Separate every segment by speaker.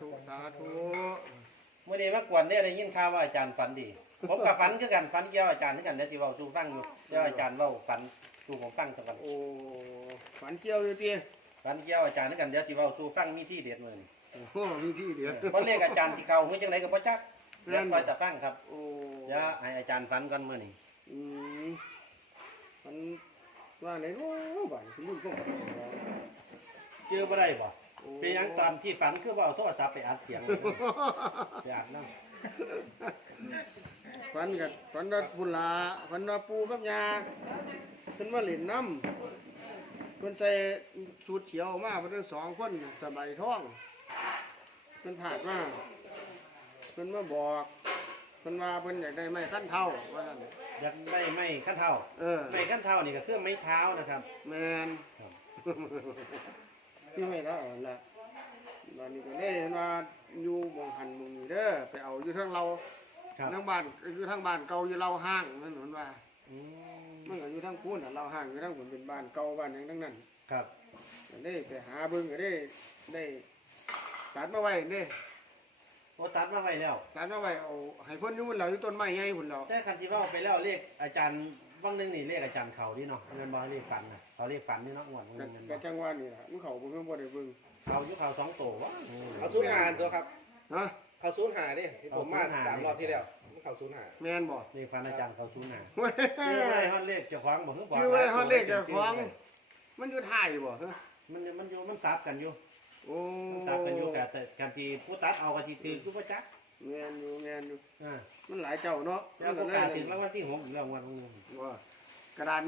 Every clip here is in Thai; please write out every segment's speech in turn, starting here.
Speaker 1: ธุ สาธุ
Speaker 2: เมื่อนี้มากวนเนี่ยได้ยินข่าวว่าอาจารย์ฝันดี ผมกับฝันคือกันฝันเกี่ยวอาจารย์คือกันเดี๋ยวสิเว้าสู่ฟังอยู่เดี๋ยวอาจารย์เว้าฝันสู่ผมฟังจังกัน
Speaker 1: โอ้ ฝันเกี่ยวอยู่ติ
Speaker 2: ฝันเกี่ยวอาจารย์คือกันเดี๋ยวสิเว้าสู่ฟังมีที่เด็ดมื้อนี้
Speaker 1: โอ้โหมีที่เดียว
Speaker 2: เพราะเลขอาจารย์สิเข้าเฮ้ยจังไดก็บ่จักเดี๋ยวคอยแต่ฟังครับ
Speaker 1: โอ้
Speaker 2: เดี๋ยวให้อาจารย์ฝันกันมื้อนี้
Speaker 1: อืมมันว่าไหนโอ้บ้านคุณลุงก็
Speaker 2: เจอบ่ได้บ่ เป็นหยังตอนที่ฝันคือว่าเอาโทรศัพท์ไปอัดเสียงไปอัดนำ
Speaker 1: ฝันกับฝันว่าบุญลาฝันว่าปูกับยาเพิ่นมาเล่นน้ำเพิ่นใส่สูทเขียวมาเพิ่นทั้งสองคนสบายท้องเพิ่นผาดมาเพิ่นมาบอกเพิ่นว่าเพิ่นอยากได้ไม้ขั้นเท่าว่าซั่น
Speaker 2: อยากได้ไม้ขั้นเท้า
Speaker 1: เออ
Speaker 2: ไม้ขั้นเท้านี่ก็คือไม้เท้านะครับ
Speaker 1: แมน
Speaker 2: ครับ
Speaker 1: ที่ไม่เท่าละวันนี้ก็ได้เห็นว่าอยู่หมองหันหมองนี้เด้อไปเอาอยู่ทางเรา
Speaker 2: ครับ
Speaker 1: ทางบ้านอยู่ทางบ้านเก่าอยู่เราห้างนั่นเหมือนว่า
Speaker 2: อืม
Speaker 1: มันก็อยู่ทางพูนน่ะเราห้างอยู่ทางผมเป็นบ้านเก่าบ้านหยังทั้งนั้น
Speaker 2: ครับ
Speaker 1: ก็ได้ไปหาเบิ่งก็ได้ได้ตัดมาไว้เด้
Speaker 2: โอ้ตัดมาไว้แล้ว
Speaker 1: ตัดมาไว้เอาให้เพิ่นอยู่บนเราอยู่ต้นไม้ใหญ่พุ่นเรา
Speaker 2: แต่คันที่ว่าไปแล้วเรียกอาจารย์ ว่างหนึงนี่เรียกอาจารย์เขาดิเนาะเงินบอเรียกฝันนะเขาเรียกฝันนี่เนาะอ้วน
Speaker 1: ก็
Speaker 2: เงินเงิน
Speaker 1: ก็
Speaker 2: บ่
Speaker 1: จังว่านี่ล่ะมันเข้าบ่เพิ่นบ่ได้เบิ่ง
Speaker 2: เขาอยุเขาสองโตวะ
Speaker 3: เขาศูนย์หาตัวครับ
Speaker 1: ฮะ
Speaker 3: เขาศูนย์หาดิที่ผมมาสามรอบที่แล้วมันเขาศูนย์หา
Speaker 1: แม่นบ่
Speaker 2: เรียกฝันอาจารย์เขาชูหน้า
Speaker 1: เว้ย
Speaker 2: ชื่อไว้ฮอดเลขเจ้าของบอกคือบอก
Speaker 1: ชื่อไว้ฮอดเลขเจ้าของมันอยู่ท้ายบ่ฮะ
Speaker 2: มันมันอยู่มันซับกันอยู่
Speaker 1: โอ้
Speaker 2: มันซับกันอยู่แต่แต่การที่ผู้ตัดเอากันที่ถือคือว่าจัก
Speaker 1: แม่นอยู่แม่นอยู่
Speaker 2: อ่า
Speaker 1: มันหลายเจ้าเนาะ
Speaker 2: แล้วก็การถึงแล้ววันที่หกอีกแล้ววันนึง
Speaker 1: ว่ากระดาน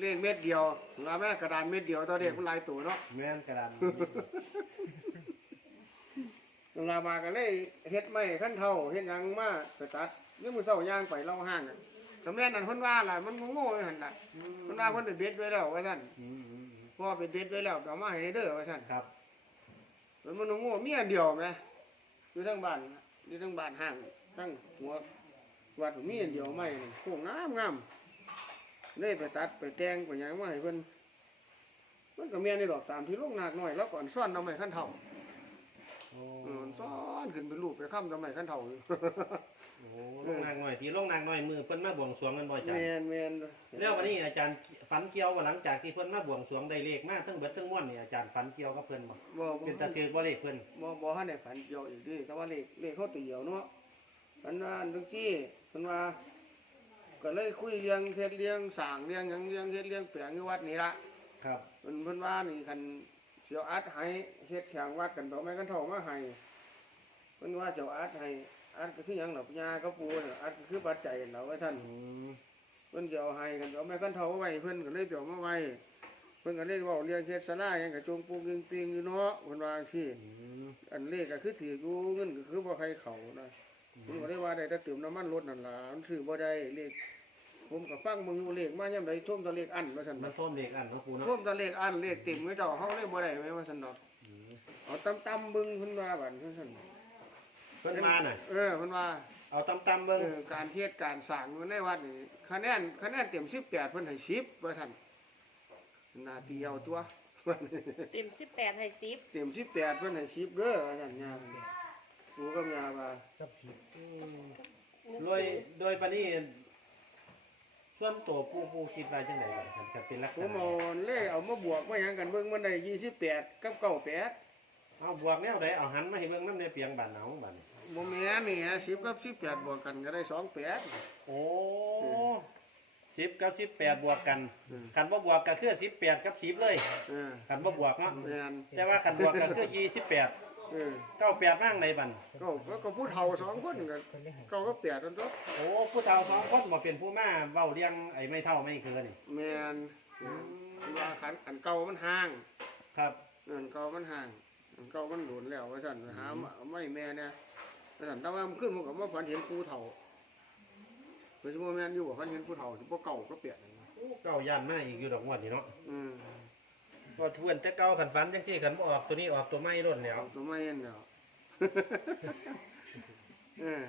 Speaker 1: เลขเม็ดเดียวว่าแม่กระดานเม็ดเดียวตัวเด็กมันหลายตัวเนาะ
Speaker 2: แม่นกระดาน
Speaker 1: ลามาก็เลยเฮ็ดไม่ขั้นเท่าเฮ็ดหยังมาไปตัดนี่มือเศร้าย่างไปเล่าห้างอะแต่แม่นั่นเพิ่นว่าล่ะมันโง่ๆอยู่หั่นล่ะเพิ่นว่าเพิ่นไปเบ็ดไว้แล้วว่าซั่น
Speaker 2: อืมอืมอืม
Speaker 1: พ่อไปเบ็ดไว้แล้วเอามาให้เด้อว่าซั่น
Speaker 2: ครับ
Speaker 1: มันมันโง่เมียเดียวแหมอยู่ทั้งบ้าน อยู่ทั้งบ้านห้างทั้งหัววัดมีอันเดียวไม่นี่โค้งงามงามเลยไปตัดไปแต่งไปหยังมาให้เพิ่นมันก็แม่นนี่ดอกตามที่ลูกนากน้อยแล้วก่อนซ่อนเอาไม้ขั้นเท่า
Speaker 2: โอ้
Speaker 1: เออซ่อนขึ้นเป็นรูปไปค้ำทำไมขั้นเท่าอยู่
Speaker 2: โหลงนางหน่อยทีลงนางหน่อยมือเพิ่นมาบวงสรวงกันบ่อยจ้ะ
Speaker 1: แมนแมน
Speaker 2: แล้ววันนี้อาจารย์ฝันเกี่ยวว่าหลังจากที่เพิ่นมาบวงสรวงได้เลขมาทั้งเบิดทั้งม้วนนี่อาจารย์ฝันเกี่ยวกับเพิ่นบ่
Speaker 1: บ่
Speaker 2: เป็นตะเทือกบ่เลขเพิ่น
Speaker 1: บ่บ่ให้ในฝันเกี่ยวอีกดิแต่ว่าเลขเลขเขาตีเดียวเนาะฝันว่าจังซี่เพิ่นว่า ก็เลยคุยเรื่องเฮ็ดเรื่องสร้างเรื่องหยังเรื่องเฮ็ดเรื่องแปลงอยู่วัดนี่ละ
Speaker 2: ครับ
Speaker 1: เพิ่นเพิ่นว่านี่คันเสียวอัดให้เฮ็ดแข่งวัดกันดอกไม้กันเท่ามาให้เพิ่นว่าเจ้าอัดให้ อัดก็คือหยังดอกยาก็ปูน่ะอัดก็คือปัจจัยนั่นล่ะว่าท่าน
Speaker 2: อืม
Speaker 1: เพิ่นจะเอาให้กันเอาไม้กันเท่าไว้เพิ่นก็เลยเปียวมาไว้เพิ่นก็เลยเว้าเรื่องเฮ็ดศาลาหยังก็จงปูกิงปิงอยู่เนาะเพิ่นว่าจังซี่
Speaker 2: อืม
Speaker 1: อันเลขก็คือถืออยู่เงินก็คือบ่ใครเข้านะผมก็ได้ว่าได้แต่เติมน้ำมันรถนั่นล่ะมันซื้อบ่ได้เลขผมก็ฟังมึงอยู่เลขมายามใดท่วมแตะเลขอันว่าซั่น
Speaker 2: มั
Speaker 1: นะ
Speaker 2: นท่วมเลขอันเนาะครูเนาะ
Speaker 1: ท่วมแตะเลขอันเลขเต็มไว้เจ้าเฮาเลยบ่ได้แม่ว่าซั่นดอก
Speaker 2: อืม
Speaker 1: เอาตำๆเบิ่งเพิ่นว่าบัดว่าซั่น
Speaker 2: เพิ่นมาน่ะ
Speaker 1: เออเพิ่นว่า
Speaker 2: เอาตำๆเบิ่ง
Speaker 1: เออการเทศการสร้างอยู่ในวัดนี่คะแนนคะแนนเต็ม18เพิ่นให้10ว่าซั่นหน้าที่เอาตัว
Speaker 4: เต็มสิบแปดให้สิบ
Speaker 1: เต็ม18เพิ่นให้10เด้อว่าซั่นยามกูกับยาว่า
Speaker 2: โดยโดยปานนี้ส่วนตัวผู้ผู้คิดว่าจังไดบัดครับจะเป็นลักษ
Speaker 1: ผม
Speaker 2: ณะ
Speaker 1: เอาเลขเอามาบวกมาหยังกันเบิ่งมันได้28กับ98
Speaker 2: เอาบวกแนวใดเอาหันมาให้เบิ่งนำในเปียงบ้านเฮาบัดนี้
Speaker 1: บ่แม่นนี่ฮะ10กับ18บวกกันก็ได้28
Speaker 2: โอ้สิบกับสิบแปดบวกกัน
Speaker 1: อืม
Speaker 2: คันบ่บวกก็คือสิบแปดกับสิบเลย
Speaker 1: เออ
Speaker 2: คันบ่บวกเนาะ
Speaker 1: แม่น
Speaker 2: แต่ว่าคันบวกก็คือยี่สิบแปด
Speaker 1: เออ
Speaker 2: เก้าแปดนั่งในบัน
Speaker 1: ก็ก็ก็ผู้เฒ่าสองคนก็ก็ก็แปดนั่นตัว
Speaker 2: โอ้ผู้เฒ่าสองคนบ่เป็นผู้มาเว้าเรียงไอ้ไม่เท่าไม่คือนี่
Speaker 1: แม่นว่าขันอันเก่ามันห่าง
Speaker 2: ครับ
Speaker 1: อันเก่ามันห่างอัน เก่ามันโดนแล้วว่าซั่นหาไม่แม่เนี่ยว่าซั่นแต่ว่ามันขึ้นมันก็มาฝันเห็นผู้เฒ่าเพิ่นสิบ่แม่นอยู่บ่ฝันเห็นผู้เฒ่าสิบ่เก่าก็เปลี่ยน
Speaker 2: เก้ายันมาอีกอยู่ดอกงวดนี่เนาะ
Speaker 1: อืม
Speaker 2: ก็ทวนแต่เก้าคันฝันจังซี่คันบ่ออกตัวนี้ออกตัวไม่ล้นแล้ว
Speaker 1: ตัวไม่เห็นแล้วเออ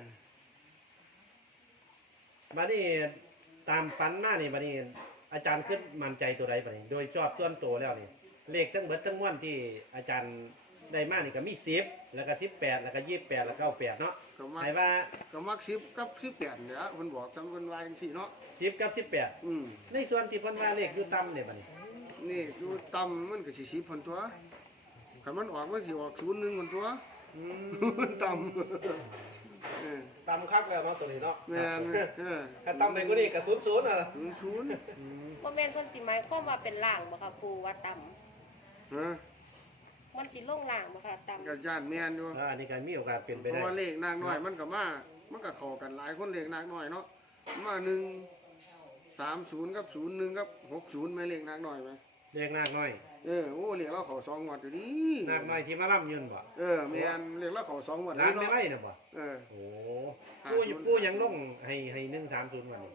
Speaker 2: บัดนี้ตามฝันมานี่บัดนี้อาจารย์ขึ้นมั่นใจตัวใดบัดนี้โดยชอบส่วนตัวแล้วนี่เลขทั้งเบิดทั้งมวลที่อาจารย์ ได้มานี่ก็มี10แล้วก็18แล้วก็28แล้วก็98เนาะ
Speaker 1: ก็มัก
Speaker 2: ให้ว่า
Speaker 1: ก็มักสิบกับสิบแปดเนี่ยเพิ่นบอกจำเพิ่นว่าจังซี่เนาะ
Speaker 2: 10กับ18
Speaker 1: อืม
Speaker 2: ในส่วนที่เพิ่นว่าเลขอยู่ต่ำเนี่ยบัดนี้
Speaker 1: นี่อยู่ต่ำมันก็สิสิบพันตัวคันมันออกมันสิออกศูนย์หนึ่งพันตัว
Speaker 2: อืม
Speaker 1: มันต่ำเออ
Speaker 3: ตำคักแล้วเนาะตัวนี้เนาะ
Speaker 1: แม่นเออ
Speaker 3: ถ้าตำไปก็นี่กับศูนย์ศูนย์อะ
Speaker 1: ศูนย์ศูนย์
Speaker 4: บ่แม่นเพิ่นสิหมายความว่าเป็นล่างบ่ค่ะปูว่าต่ำ
Speaker 1: ฮะ
Speaker 4: มันสิลงล่างบ่ค่ะต่ำ
Speaker 1: ก็ย่านแม่นอยู่
Speaker 2: แล้วอันนี้ก็มีโอกาสเป็นไป
Speaker 1: เพ
Speaker 2: ได้
Speaker 1: ราะว่าเลขนางน้อยมันก็มามันก็เข้ากันหลายคนเลขนางน้อยเนาะมาหนึ่งสามศูนย์กับศูนย์หนึ่งกับหกศูนย์ไหมเลขนางน้อยไหม
Speaker 2: เลขนาคน้อย
Speaker 1: เออโอ้เลขเราเขาสองงวดอยู่ดี
Speaker 2: นาคน้อยที่มาล่ำยืนบ่
Speaker 1: เออแม่นเลขเราเขาสองงวด
Speaker 2: ร้าน
Speaker 1: เนาะ
Speaker 2: ไม่ไล่น่ะบ่
Speaker 1: เออ
Speaker 2: โอ้ปูอยู่ปูยังลงให้ให้130วันนี้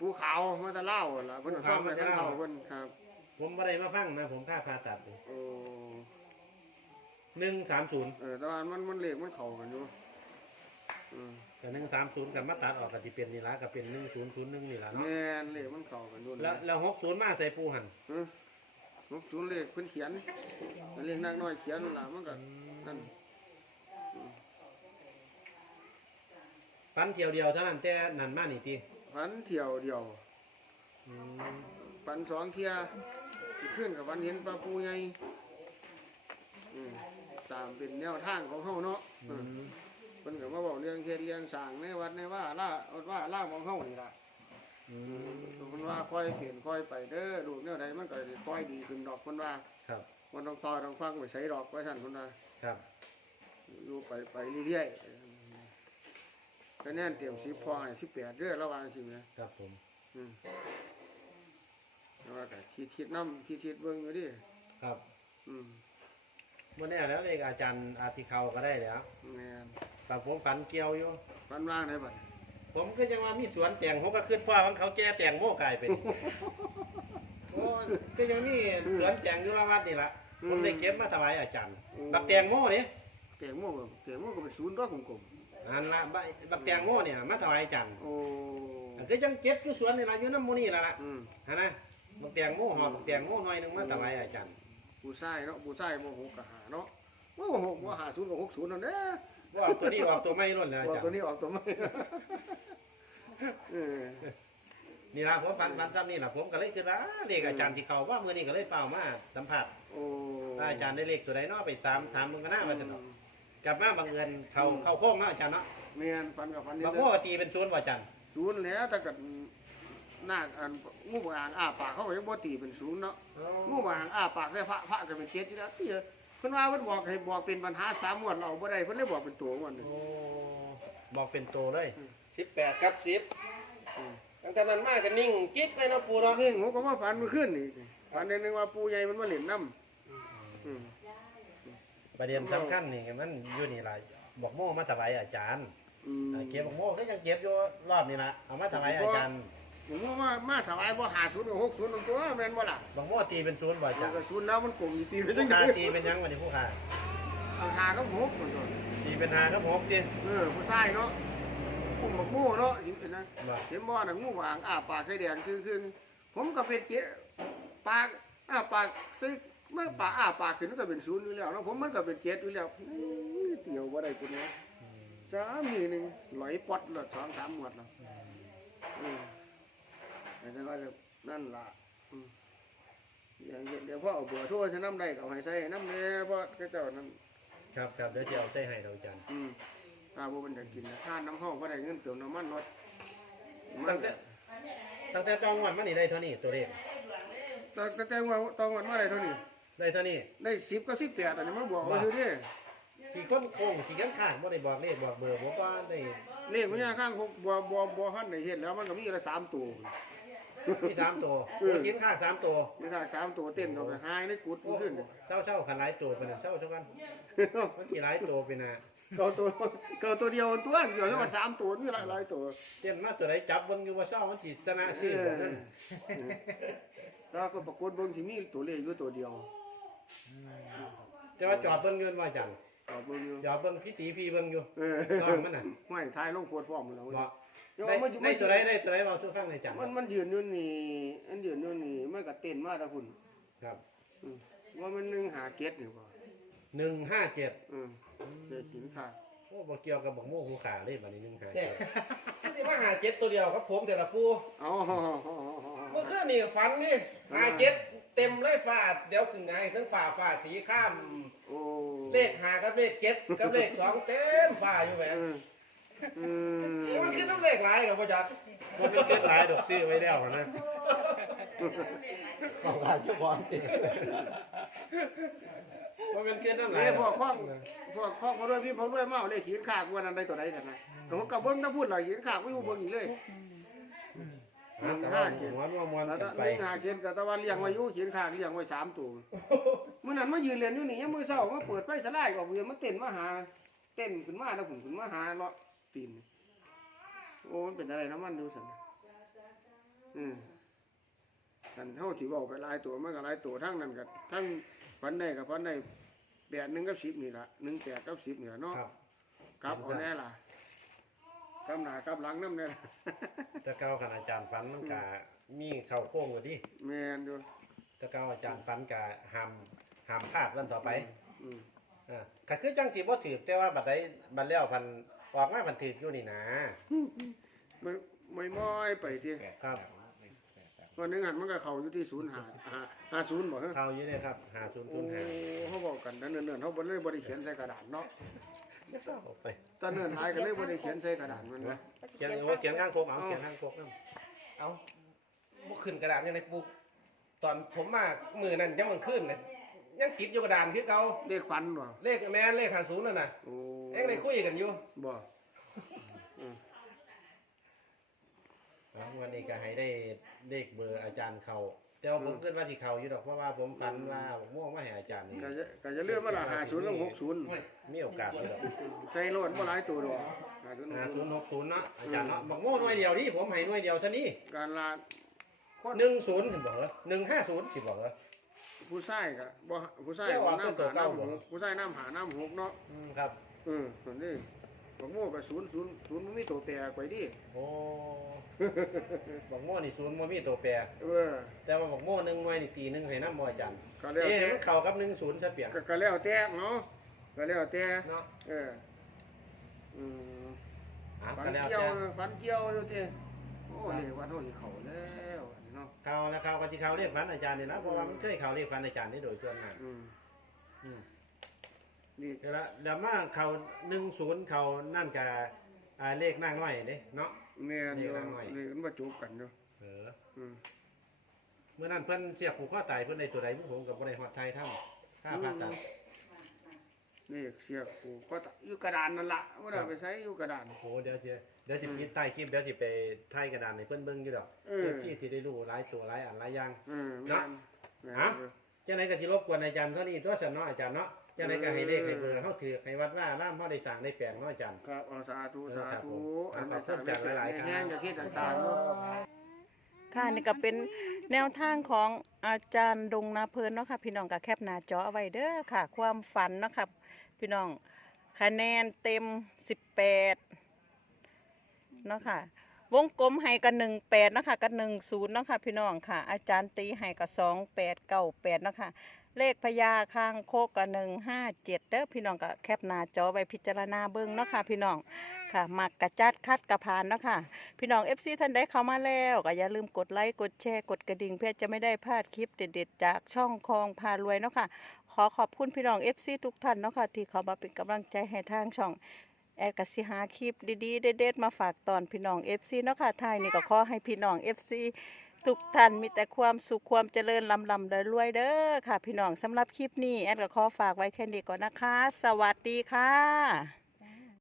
Speaker 1: ภูเขามาตะเล่าล่ะเพิ่นเอาซ่อมไปกันเท่าเพิ่นครับ
Speaker 2: ผมบ่ได้มาฟังนะผมค่าผ่าตัด
Speaker 1: โอ้
Speaker 2: 130
Speaker 1: เออแต่ว่ามันมันเลขมันเข้ากันอยู่อืม
Speaker 2: กับ130กับมาตัดออกก็สิเป็นนี่ล่ะก็เป็น1001นี่ล่ะเนาะ
Speaker 1: แม่นเลขมันเข้ากันอยู่
Speaker 2: แล้วแล้ว60มาใส่ปูหั่น
Speaker 1: เออหกศูนย์เลขเพิ่นเขียนเลขนางน้อยเขียนนั่นล่ะมันก็นั่น
Speaker 2: ฟันเที่ยวเดียวเท่านั้นแต่นั่นมานี่ติ
Speaker 1: ฝันเที่ยวเดียว
Speaker 2: อืม
Speaker 1: ฝันสองเที่ยขึ้นกับฝันเห็นปลาปูใหญ่อืม ตามเป็นแนวทางของเขาเนาะเออเพิ่นก็มาบอกเรื่องเฮ็ดเรื่องสร้างในวัดในว่าล่าว่าล่าของเฮานี่ล่ะ
Speaker 2: อืม
Speaker 1: เพิ่นว่าค่อยเปลี่ยนค่อยไปเด้อลูกแนวใดมันก็สิค่อยดีขึ้นดอกเพิ่นว่า
Speaker 2: ครับ
Speaker 1: มันต้องต่อต้องฟังไปใส่ดอกไว้ท่านเพิ่นว่า
Speaker 2: ครับ
Speaker 1: อยู่ไปไปเรื่อยๆคะแนนเตรียม10พอให้18เด้อระหว่างสิแม่
Speaker 2: ครับผม
Speaker 1: อืมแต่ว่าก็คิดคิดน้ำคิดคิดเบิ่งอยู่ดิ
Speaker 2: ครับ
Speaker 1: อืม
Speaker 2: เมื่อแน่แล้วเลขอาจารย์อาทิเขาก็ได้แล้ว
Speaker 1: แม่น
Speaker 2: แต่ผมฝันเกี่ยวอยู่
Speaker 1: ฝันว่างได้บัด
Speaker 2: ผมก็ยังว่ามีสวนแตงผมก็ขึ้นพ่อของเขาแก่แตงโม่กลายเป็น โอ้ก็ยังมีสวนแตงอยู่ละวัดนี่ละผมได้เก็บมาถวายอาจารย์บักแตงโม่นี่
Speaker 1: เตียงโม่ก็เตียงโม่ก็เป็นศูนย์ตัวกลม
Speaker 2: อันละบักบักแตงโม่เนี่ยมาถวายอาจารย์
Speaker 1: ๆโอ้
Speaker 2: อันก็ยังเก็บอยู่สวนนี่ละอยู่น้ำหมูนี่ละละ
Speaker 1: อืม
Speaker 2: ฮะนะบักแตงโม่หอบบักแตงโม่หน่อยหนึงมาถวายอาจารย์
Speaker 1: ผู้ชายเนาะผู้ชายบ่หกก็หาเนาะบ่หกบ่หาศูนย์ก็หกศูนย์นั่นเด้อ
Speaker 2: ว่าเอาตัวนี้ออกตัวไม่ล้นเลยอา
Speaker 1: ว่า
Speaker 2: จาร
Speaker 1: ตัว
Speaker 2: ย์
Speaker 1: นี้ออกตัวไม่เออ
Speaker 2: นี่ละผมฝันฝันซ้ำนี่ละผมก็เลยคือว่าเลขอาจารย์ที่เขาว่าเมื่อนี้ก็เลยเฝ้ามาสัมผัส
Speaker 1: โอ้
Speaker 2: ว่าอาจารย์ได้เลขตัวใดเนาะไปสามถามมึงก็น่าว่าจะเนาะกลับมาบังเอิญเขาเข้าโค้งเนาะอาจารย์เนาะ
Speaker 1: แม่นฝันกับฝัน
Speaker 2: บาง
Speaker 1: เด้
Speaker 2: โม่
Speaker 1: อ
Speaker 2: ก็ตีเป็นศูนย์บ่อาจารย์
Speaker 1: ศูนย์แล้วแต่ก็ นาคอันงูบางอ้าปากเขาก็ยังบ่ตีเป็นศูนย์เนาะงูบางอ้าปากใส่พระพระก็เป็นเจ็ดอยู่แล้วที่เพิ่นว่าเพิ่นบอกให้บอกเป็นปัญหาสามงวดเราบ่ได้เพิ่นเลยบอกเป็นตัวงวดหนึง
Speaker 2: โอ้บอกเป็นโตเลย
Speaker 3: สิบแปดกับสิบตั้งแต่นั้นมาก็นิ่งกิ๊กเลยเนาะปูเนาะ
Speaker 1: นี่ผมก็มาฝันเมื่อคืนนี่ฝันเดือนหนึงว่าปู่ใหญ่มันมาเล่นน้ำอืม
Speaker 2: ประเด็นสำคัญนี่มันอยู่นี่ล่ะบอกโม่มาถวายอาจารย์
Speaker 1: อืม
Speaker 2: เก็บบอกโม่ก็ยังเก็บอยู่รอบนี่ล่ะเอามาถวายอาจารย์
Speaker 1: ผมว่ามามาถวายบ่หาศูนย์กับหกศูนย์ตรงตัวแม่นบ่ล่ะ
Speaker 2: บอกโม่ตีเป็นศูนย์บ่อา
Speaker 1: มั
Speaker 2: จานรย์
Speaker 1: ก็ศูนย์แล้วมันกลมอีตีไปจั
Speaker 2: ผู้
Speaker 1: ง
Speaker 2: ค้า
Speaker 1: ได๋
Speaker 2: ตีเป็นหยังวันนี้ผู้ค้า
Speaker 1: เอาหากับหกมันตัว
Speaker 2: ตีเป็นหาครับผมตี
Speaker 1: เออผู้ชายเนาะผมบอกงูเนาะเห็นนะ
Speaker 2: บ่
Speaker 1: เห็นบ่น่ะงูบางอ้าปากใส่แดงคือคือผมก็เป็นเจ๊ปากอ้าปากซื้อเมื่อปากอ้าปากขึ้นมันก็เป็นศูนย์อยู่แล้วเนาะผมมันก็เป็นเจ็ดอยู่แล้วอื้อเตี่ยวบ่ได้ปุ่นเนาะสามีหนึงไหลปอดละสองสามหมวดแล้วอืม แต่จังว่าจะนั่นล่ะอืมอย่างเงี้ยเดี๋ยวพ่อเอาเบื่อโทั่วจะน้ำได้ก็เอาให้ใส่น้ำเน่เพราะเจ้านั่น
Speaker 2: ครับครับเดี๋ยวจะเอาใส่ให้เราอาจารย์
Speaker 1: อืมถ้าบ่เป็นจะกินนะทานน้ำห้องบ่ได้เงินเติมน้ำมันรถมั
Speaker 2: ตั้
Speaker 1: น
Speaker 2: งแต่ตั้งแต่จองวันมานี่ได้เท่านี้ตัวเลข
Speaker 1: แต่แต่แต่ว่าตองวันมาได้เท่านี้
Speaker 2: ได้เท่านี้
Speaker 1: ได้สิบกับสิบแปดอันนี้มาบอกว่าอยู่ดิ
Speaker 2: ที่คนโค้งที่กันข้างบ่ได้บอกเลขบอกเบอร์ผมว่าได้
Speaker 1: เลขมันยาข้างหกบัวบัวบัวหันได้เห็นแล้วมันก็มีละสามตัว
Speaker 2: มีสามตัว
Speaker 1: เออ
Speaker 2: กินข้างสามตัว
Speaker 1: มีข้างสามตัวเต้นเข้าไปหายในกุดมันขึ้น
Speaker 2: เช่าเช่าขันหลายตัวเป็นเช่าเช่ากันมันกี่หลายตัวเป็นอะ
Speaker 1: เก่าตัวเก่าตัวเดียวตัวเดียวแล้วมันสามตัวมีหลายหลายตัว
Speaker 2: เต้นมาตัวไหนจับเบิ่งอยู่ว่าเช่ามันสิชนะชื่อผมนั่น
Speaker 1: แล้วก็ปรากฏเบิ่งสิมีตัวเลขอยู่ตัวเดียว
Speaker 2: แต่ว่าจอดเบิ่งอยืนว่าจัง
Speaker 1: เอาเบิ่งอยู่
Speaker 2: จอดเบิ่งพี่ตีพี่เบิ่งอยู่
Speaker 1: เออ
Speaker 2: น้องมันน่ะ
Speaker 1: ไม่ทายลงโพดฟอร์มมันแล้ว
Speaker 2: บอก
Speaker 1: เดี๋ยว
Speaker 2: ได้
Speaker 1: มันอยู่
Speaker 2: ได้ตัวไหนได้ตัวไหนเบาสู้ฟังในอยจัง
Speaker 1: มันมันยืนอยู่นี่มันยืนอยู่นี่มันก็เต้นมาแตะคุณ
Speaker 2: ครับ
Speaker 1: อืมว่ามันหนึงหาเก็ดนี่บ่
Speaker 2: หหนึ่งห้าเจ็ด
Speaker 1: อืมเลขขีดขาด
Speaker 2: โอ้บ่เกี่ยวกับบักโม่หูขาเลยบัดนี้หนึ่งห้า
Speaker 3: เนี่
Speaker 2: เจ็
Speaker 3: ย
Speaker 2: ด
Speaker 3: ที่มาหาเจ็ดตัวเดียวครับผมแต่ละปู
Speaker 1: เอา
Speaker 3: เมื่อคืนนี่ฝันนี่หาเจ็ด เต็มเลยฟ้าเดี๋ยวถึงไงทั้งฝ่าฝ่าสีข้าม
Speaker 1: โอ้
Speaker 3: เลขหากับเลขเจ็ดกับเลขสองเต็มฝ่าอยู่แหม
Speaker 1: อืมอืม
Speaker 3: มันคือน้ำเลขหลายกับพ่อจัด
Speaker 2: มันเป็นเจ็ดหลายดอกซื้อไว้แล้วนะของการเจ้าของติมันเป็นเจ็ดน้ำหลาย
Speaker 1: นี่พวกข้องพวกข้องเขาด้วยพี่เขาด้วยมาเอาเลขขีดขาดวันนั้นได้ตัวไหนกันนะแต่ว่ากับเบิ้งถ้าพูดหลายขีดขาดไม่อยู่เบิ้งอีกเลย
Speaker 2: อะแต่ว่าม้วนว่ามวน
Speaker 1: แล้ว
Speaker 2: กั
Speaker 1: ถ้าน
Speaker 2: ไป
Speaker 1: ลิงหาเขียนกับตะวันเลี้ยงไว้อยู่เขียนขาดเลี้ยงไว้สามตัวเมื่อนั้นมายืนเรียนอยู่นี่ยังมือเศร้ามาเปิดไฟสลายออกเวียนมาเต้นมาหา เต้นขึ้นมาแล้วผมขึ้นมาหาเลาะตีนโอ้มันเป็นอะไรน้ำมันดูสันอืมกันเท่าที่บอกไปหลายตัวมันก็หลายตัวทั้งนั้นกับทั้งพันได้กับพันได้แปดหนึ่งกับสิบนี่ละหนึ่งแปดกับสิบนี่ละเนาะ
Speaker 2: ครับ
Speaker 1: กลับเอาแน่ล่ะ กำหน้ากำหลังน้ำแน่ล่ะ
Speaker 2: แต่เก้าขณอาจารย์ฟันมันกะมีเข่าโค้งกว่าดิ
Speaker 1: แมนอยู่
Speaker 2: แต่เก้าอาจารย์ฟันกะหามหามพลาดวันต่อไป
Speaker 1: อืม
Speaker 2: อ่าก็คือจังสีบ่ถือแต่ว่าบัดใดบัดแล้วพันออกมาพันถืออยู่นี่นะ
Speaker 1: ไม่ไม่ม้อยไปที่
Speaker 2: ครับ
Speaker 1: วันหนึงหันมันก็เข้าอยู่ที่ศูนย์หาหาหาศูนย์บ่ฮะ
Speaker 2: เข้าอยู่เนี่ยครับหาศูนย์
Speaker 1: โอ้
Speaker 2: ศูนย์หา
Speaker 1: เขาบอกกันแต่เนิ่นๆเขาบ่เลยบ่ได้เขียนใส่กระดาษเนาะ
Speaker 2: ออกไป
Speaker 1: ตอนเนิ่นหายก็เลยบ่ได้เขียนใส่กระดาษมันนะ
Speaker 2: เขียนว่าเขียนข้างโคกเอาเขียนข้างโคกนั่น
Speaker 3: เอาบุขึ้นกระดาษยังไงปูตอนผมมามือนั่นยังมันขึ้นเลยยังติดอยู่กระดานคือเก่า
Speaker 1: เลขฟันบ่
Speaker 3: เลขแม่นเลขหาศูนย์นั่นน่ะ
Speaker 1: โอ้
Speaker 3: ยังได้คุยกันอยู่
Speaker 1: บ่
Speaker 2: เอาวันนี้ก็ให้ได้เลขเบอร์อาจารย์เขา แต่ว่าผมขึ้นว่าที่เขาอยู่ดอกเพราะว่าผมฝันว่าผมม่วงมาให้อาจารย์นี่
Speaker 1: ก็จะก็จะเลื่อนมาละ50กับ60
Speaker 2: มีโอกาสอยู่ดอก
Speaker 1: ใส่โลดบ่หลายตัวดอก50
Speaker 2: หาศูนย์หกศูนย์เนาะอาจารย์เนาะบอกโม่หน่วยเดียวนี่ผมให้หน่วยเดียวซะนี่
Speaker 1: การลาคน
Speaker 2: หนึ่งศูนย์ถึงบอกเหรอหนึ่งห้าศูนย์สิบอกเหรอ
Speaker 1: ผู้ชายก็บ่ผู้ชาย
Speaker 2: เรียกว่า
Speaker 1: น้ำ
Speaker 2: ตัว
Speaker 1: หา
Speaker 2: เก่า
Speaker 1: น้ำ
Speaker 2: บ่
Speaker 1: หกผู้ชายน้ำหาน้ำหกเนาะ
Speaker 2: อืมครับ
Speaker 1: เออส่วนนี้ บักโม่ก็ศูนย์ศูนย์ศูนย์มันมีตัวแปรไว้ดิ
Speaker 2: โอ้บอกโม่นี่ศูนย์มันมีตัวแปร
Speaker 1: เออ
Speaker 2: แต่ว่าบอกโม่หนึ่งหน่วยนี่ตีหนึ่งให้น้ำบ่อาจารย์
Speaker 1: ก็แล้ว
Speaker 2: เอ๊ะ
Speaker 1: แต่
Speaker 2: มันเข้ากับหนึ่งศูนย์ซะเปลี่ยน
Speaker 1: ก็ก็แล้วแต่เนาะก็แล้วแต่
Speaker 2: เนาะ
Speaker 1: เอออืม
Speaker 2: อะ
Speaker 1: ฟัน
Speaker 2: ก็แล้ว
Speaker 1: เกี่ยว
Speaker 2: แต่
Speaker 1: ฟันเกี่ยวอยู่ติโอ้เรียกว่าเท่าที่เขาแล้วอันนี้เนาะ
Speaker 2: เข้าแล้วเข้ากับที่เขาเรียกฟันอาจารย์นี่นะเพราะว่ามันเคยเขาเรียกฟันอาจารย์นี่โดยส่วนมาก
Speaker 1: อืม
Speaker 2: อืม
Speaker 1: นี่
Speaker 2: เดี๋ยวละเดี๋ยวมาเขาหนึ่งศูนย์เขานั่นกับอ่าเลขนั่งน้อยเด้เนาะ
Speaker 1: แม่นอยู่
Speaker 2: นี่ละหน่อย
Speaker 1: นี่มันมาจูบกันอยู่
Speaker 2: เออ
Speaker 1: อืม
Speaker 2: เมื่อนั้นเพิ่นเสียบผูกข้อตายเพิ่นในตัวใดผมกับบ่ได้ฮอดไทยทำค่าผ่าตัด
Speaker 1: นี่เสียบกูก็ตะอยู่กระดานนั่นล่ะบ่ได้เอาไปใช้อยู่กระดาน
Speaker 2: โอ้โหเดี๋ยวสิเดี๋ยวสิปิดใต้คลิปเดี๋ยวสิไปไทยกระดานให้เพิ่นเบิ่งอยู่ดอก
Speaker 1: เออ
Speaker 2: เพื่อที่สิได้รู้หลายตัวหลายอันหลายอย่าง
Speaker 1: อืม
Speaker 2: เนาะ
Speaker 1: แม่น
Speaker 2: ฮะ
Speaker 1: แม่นอยู่
Speaker 2: จังไดก็สิรบกวนอาจารย์เท่านี้ตัวฉันเนาะอาจารย์เนาะ จังไดก็ให้เลขให้เบอร์เฮาถือให้วัดว่าร่ามเฮาได้สร้างได้แปลงเนาะอาจารย์
Speaker 1: ครับเอาสาธุ
Speaker 2: เออ
Speaker 1: สา
Speaker 2: ครับ
Speaker 1: ธุ
Speaker 2: ผม
Speaker 1: อัน
Speaker 2: ขอบคุณ
Speaker 1: นี้
Speaker 2: อาจารย์หลายๆครับ
Speaker 1: แห้งจะคิดต่างๆเนาะ
Speaker 5: ค่ะนี่ก็เป็นแนวทางของอาจารย์ดงนาเพลินเนาะค่ะ พี่น้องก็แคปหน้าจอเอาไว้เด้อค่ะ ความฝันเนาะค่ะพี่น้องคะแนนเต็ม18เนาะค่ะ วงกลมให้กัน18เนาะค่ะกัน10เนาะค่ะพี่น้องค่ะ อาจารย์ตีให้กับ28 98เนาะค่ะ เลขพญาคางโคกกับ157เจ็ดเด้อพี่น้องก็แคปหน้าจอไว้พิจารณาเบิ่งเนาะค่ะพี่น้องค่ะมักกระจัดคัดกระพานเนาะค่ะพี่น้อง FC ท่านได้เข้ามาแล้วก็อย่าลืมกดไลค์กดแชร์กดกระดิ่งเพื่อจะไม่ได้พลาดคลิปเด็ดๆ จากช่องคองพารวยเนาะค่ะขอขอบคุณพี่น้อง FC ทุกท่านเนาะค่ะที่เขามาเป็นกำลังใจให้ทางช่องแอดกสิหาคลิปดีๆเด็ดๆมาฝากตอนพี่น้อง FC เนาะค่ะท้ายนี่ก็ขอให้พี่น้อง FC ทุกท่านมีแต่ความสุขความเจริญลำลำรวยเด้อค่ะ พี่น้องสำหรับคลิปนี้แอดก็ขอฝากไว้แค่นี้ก่อนนะคะ สวัสดีค่ะ